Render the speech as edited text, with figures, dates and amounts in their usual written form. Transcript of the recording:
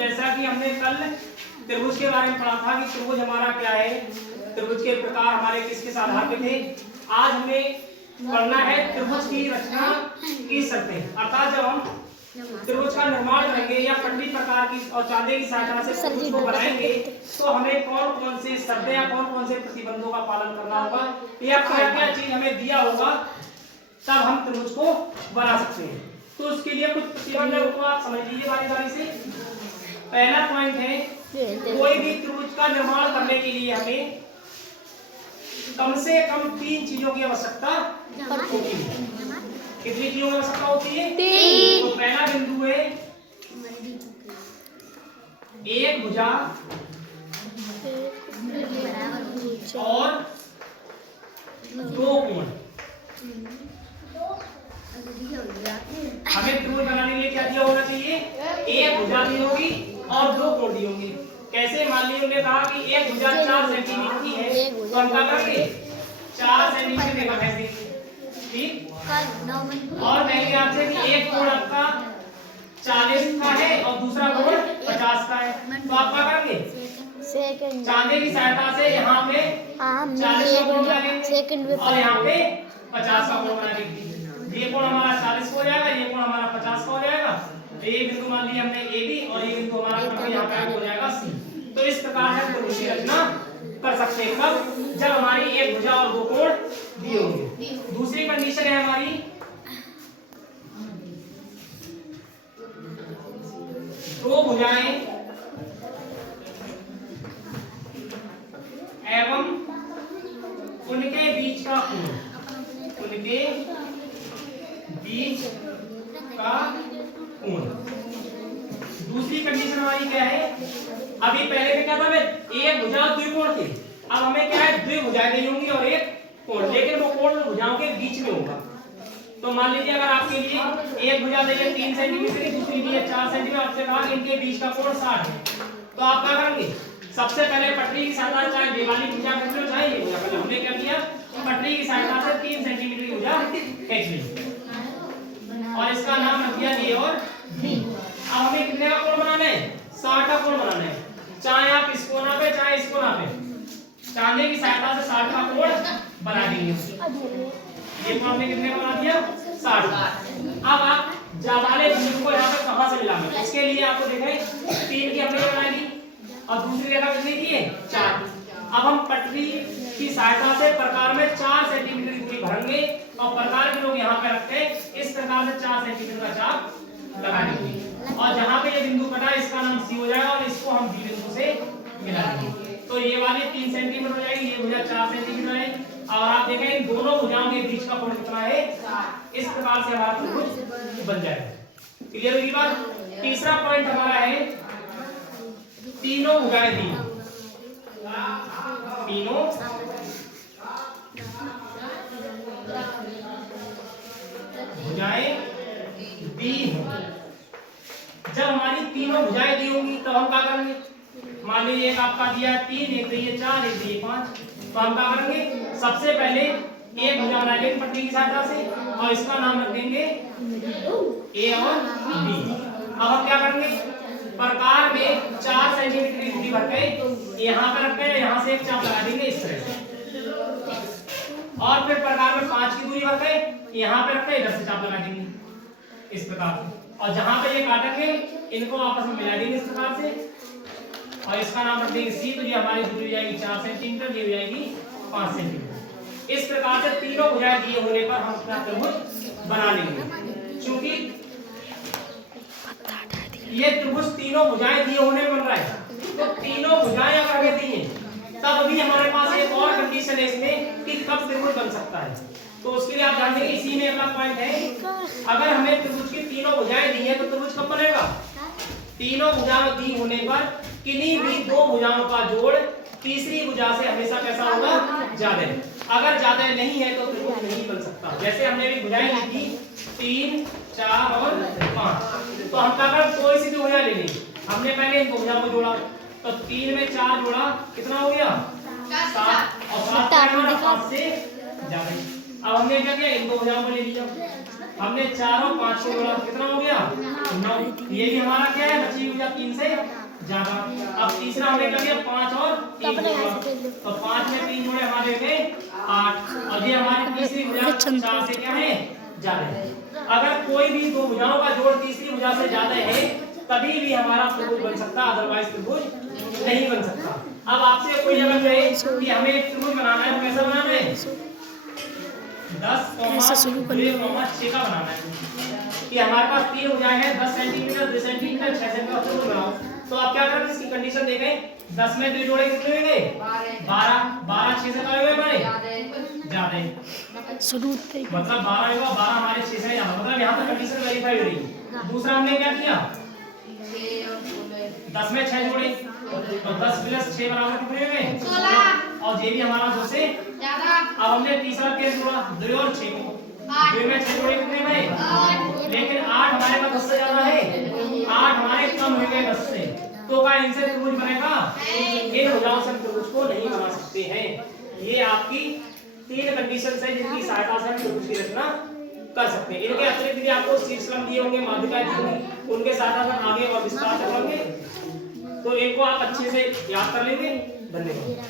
जैसा कि हमने कल त्रिभुज के बारे में पढ़ा था कि त्रिभुज हमारा क्या है, त्रिभुज के प्रकार हमारे किस किस आधार पे थे। आज हमें पढ़ना है त्रिभुज की रचना की शर्तें। अर्थात जब हम त्रिभुज का निर्माण करेंगे या पटरी प्रकार की और चांदे की सहायता से त्रिभुज को बनाएंगे तो हमें कौन कौन से शर्तें या कौन कौन से प्रतिबंधों का पालन करना होगा या क्या क्या चीज हमें दिया होगा तब हम त्रिभुज को बना सकते हैं। तो उसके लिए कुछ प्रतिबंध को आप समझ लीजिए बारी बारी से। पहला पॉइंट है, कोई भी त्रिभुज का निर्माण करने के लिए हमें कम से कम 3 चीजों की आवश्यकता होती है। कितनी चीजों की आवश्यकता होती है? 3। तो पहला बिंदु है एक भुजा और 2 कोण। हमें त्रिभुज बनाने के लिए क्या दिया होना चाहिए? एक भुजा दी होगी और 2 कोण दिए होंगे। कैसे? मान लीजिए उन्होंने कहा कि एक भुजा 4 सेंटीमीटर की है तो हम क्या करेंगे? 4 सेंटीमीटर देगा ऐसे, ठीक। और कहेंगे आपसे कि एक कोण आपका 40 का है और दूसरा कोण 50 का है तो आप क्या करेंगे? चांदे की सहायता से यहाँ पे 40 का कोण बनाएंगे और यहाँ पे 50 का कोण बनाएंगे। ये कोण हमारा 40 हो जाएगा, ये कोण हमारा 50 का हो जाएगा। तो ये बिंदु मान लिया हमने ए बी और ये बिंदु हमारा यहाँ पे हो जाएगा सी। तो इस प्रकार से त्रिभुज की रचना कर सकते हैं। कब? जब हमारी एक भुजा और 2 कोण दिए होंगे। दूसरी कंडीशन है हमारी दो भुजाएं एवं उनके बीच का कोण, उनके बीच का कोण। दूसरी कंडीशन हमारी क्या है? अभी पहले में क्या था? एक भुजा और 2 कोण थे। अब हमें क्या है? 2 भुजाएं दी होंगी और एक कोण, लेकिन वो कोण भुजाओं के बीच में होगा। तो मान लीजिए अगर आपके लिए एक भुजा दी है 3 सेंटीमीटर की, दूसरी दी है 4 सेंटीमीटर, आपसे कहा कि इनके बीच का कोण 60 है तो आप क्या करेंगे? सबसे पहले पटरी की सहायता से, चाहे दिवाली भुजा खींच लो चाहे ये भुजा, पहले हमने क्या किया? पटरी की सहायता से 3 सेंटीमीटर की भुजा खींच ली और इसका नाम रख दिया ए और बी। अब हमें कितने का कोण बनाना है? 60 का कोण बनाना है। चाहे आप इस कोना पे चाहे इस कोना पे चांदे की सहायता से 60 का कोण बना देंगे। ये कोण हमने कितने का बना दिया? 60। अब आप वाले बिंदु को यहाँ पे कहां से मिलाएंगे? इसके लिए आपको देखें 3 की हमने बना दी और दूसरी रेखा कितनी दी है? 4। अब हम पटरी की सहायता से प्रकार में 4 सेंटीमीटर की दूरी भरेंगे और प्रकार के लोग यहाँ पे रखते हैं। इस प्रकार से 4 सेंटीमीटर का चाप लगा देंगे और जहाँ पे ये बिंदु कटा है इसका नाम सी हो जाएगा और इसको हम बी बिंदु से मिला देंगे। तो ये वाली 3 सेंटीमीटर हो जाएगी, ये भुजा 4 सेंटीमीटर है और आप देखें इन दोनों भुजाओं के बीच का कोण कितना है? इस प्रकार से हमारा त्रिभुज बन जाएगा। क्लियर हुई बात? तीसरा पॉइंट हमारा है तीनों भुजाएं दी, तीनों भुजाएं दी हो। जब हमारी तीनों भुजाएं दी होंगी तब हम क्या करेंगे? मान लीजिए एक आपका दिया 3, एक दिए 4, एक दिए 5 तो हम क्या करेंगे? सबसे पहले एक भुजा बनाएंगे पटरी की सहायता से और इसका नाम रख देंगे ए और बी। अब हम क्या करेंगे? प्रकार में 4 सेंटीमीटर की दूरी भर के यहाँ पे रखते हैं, यहाँ से एक चाप लगा देंगे इस तरह से और फिर प्रकार में 5 की दूरी भर के यहाँ पे रखते हैं, इधर से चाप लगा देंगे इस प्रकार से और जहाँ पे ये काटेंगे इनको आपस में मिला देंगे इस प्रकार से और इसका नाम रख देंगे सी। तो ये हमारी दूरी हो जाएगी 4 सेंटीमीटर, ये हो जाएगी 5 सेंटीमीटर। इस प्रकार से तीनों भुजाएं दिए होने पर हम अपना त्रिभुज बना लेंगे। क्योंकि ये त्रिभुज तीनों भुजाएं दिए होने बन रहा है तो तीनों भुजाएं अगर हमें दी हैं तब भी हमारे पास एक और कंडीशन है इसमें कि कब त्रिभुज बन सकता है। तो उसके लिए आप ध्यान देंगे, इसी में अपना पॉइंट है। अगर हमें त्रिभुज की तीनों भुजाएं दी हैं तो त्रिभुज कब बनेगा? तीनों भुजाएं दी होने पर किन्हीं भी 2 भुजाओं का जोड़ तीसरी भुजा से हमेशा कैसा होगा? ज्यादा। अगर ज्यादा नहीं है तो त्रिभुज नहीं बन सकता। जैसे हमने भी भुजाएं ली थी 3, 4 और 5 तो हम क्या करें? कोई सी भी भुजा ले ली। हमने पहले इन 2 भुजाओं को जोड़ा तो 3 में 4 जोड़ा कितना हो गया? 7 और 7 से ज्यादा। अब हमने क्या किया? इन 2 भुजाओं को ले लिया, हमने 4 और 5 को जोड़ा कितना हो गया? 9। ये भी हमारा क्या है, बची हुई 3 से ज्यादा। अब तीसरा हमने कर दिया 5 और 3 तो 5 में 3 जोड़े हमारे होंगे 8। और ये हमारी तीसरी भुजा 4 से क्या है, ज्यादा है। अगर कोई भी दो भुजाओं का जोड़ तीसरी भुजा से ज्यादा है तभी भी हमारा त्रिभुज बन सकता, अदरवाइज त्रिभुज नहीं बन सकता। अब आपसे कोई अगर कहे कि हमें एक त्रिभुज बनाना है तो कैसा बनाना है, 10, 6 का बनाना है कि हमारे पास 3 भुजाएं हैं, 10 सेंटीमीटर, 2 सेंटीमीटर, 6 सेंटीमीटर त्रिभुज बनाओ। तो आप क्या करें, इसकी कंडीशन देखें, 10 में 2 जोड़े कितने होंगे, 12, 6 से क्या हुए हमारे ज्यादा, मतलब 12 होगा, 12 हमारे 6 से ज्यादा, मतलब यहाँ तक कंडीशन वेरीफाई हो रही है। दूसरा हमने क्या किया, 10 में 6 जोड़े तो 10 प्लस 6 बराबर कितने हुए, 16। और ये भी हमारा 2 से ज्यादा। अब हमने तीसरा केस जोड़ा, 2 और 6 को, 2 में 6 जोड़े कितने हुए, 8। लेकिन 8 हमारे पास 10 से ज्यादा है, 8 हमारे कम हुए 10 से, तो क्या इनसे त्रिभुज बनेगा, इन भुजाओं से त्रिभुज को नहीं बना सकते हैं। ये आपकी 3 कंडीशन है जिनकी सहायता से हम त्रिभुज की रचना कर सकते हैं। इनके अतिरिक्त भी आपको शीर्षलम दिए होंगे, माध्यिका दी होंगी, उनके साथ हम आगे और विस्तार से पढ़ेंगे, तो इनको आप अच्छे से याद कर लेंगे। धन्यवाद।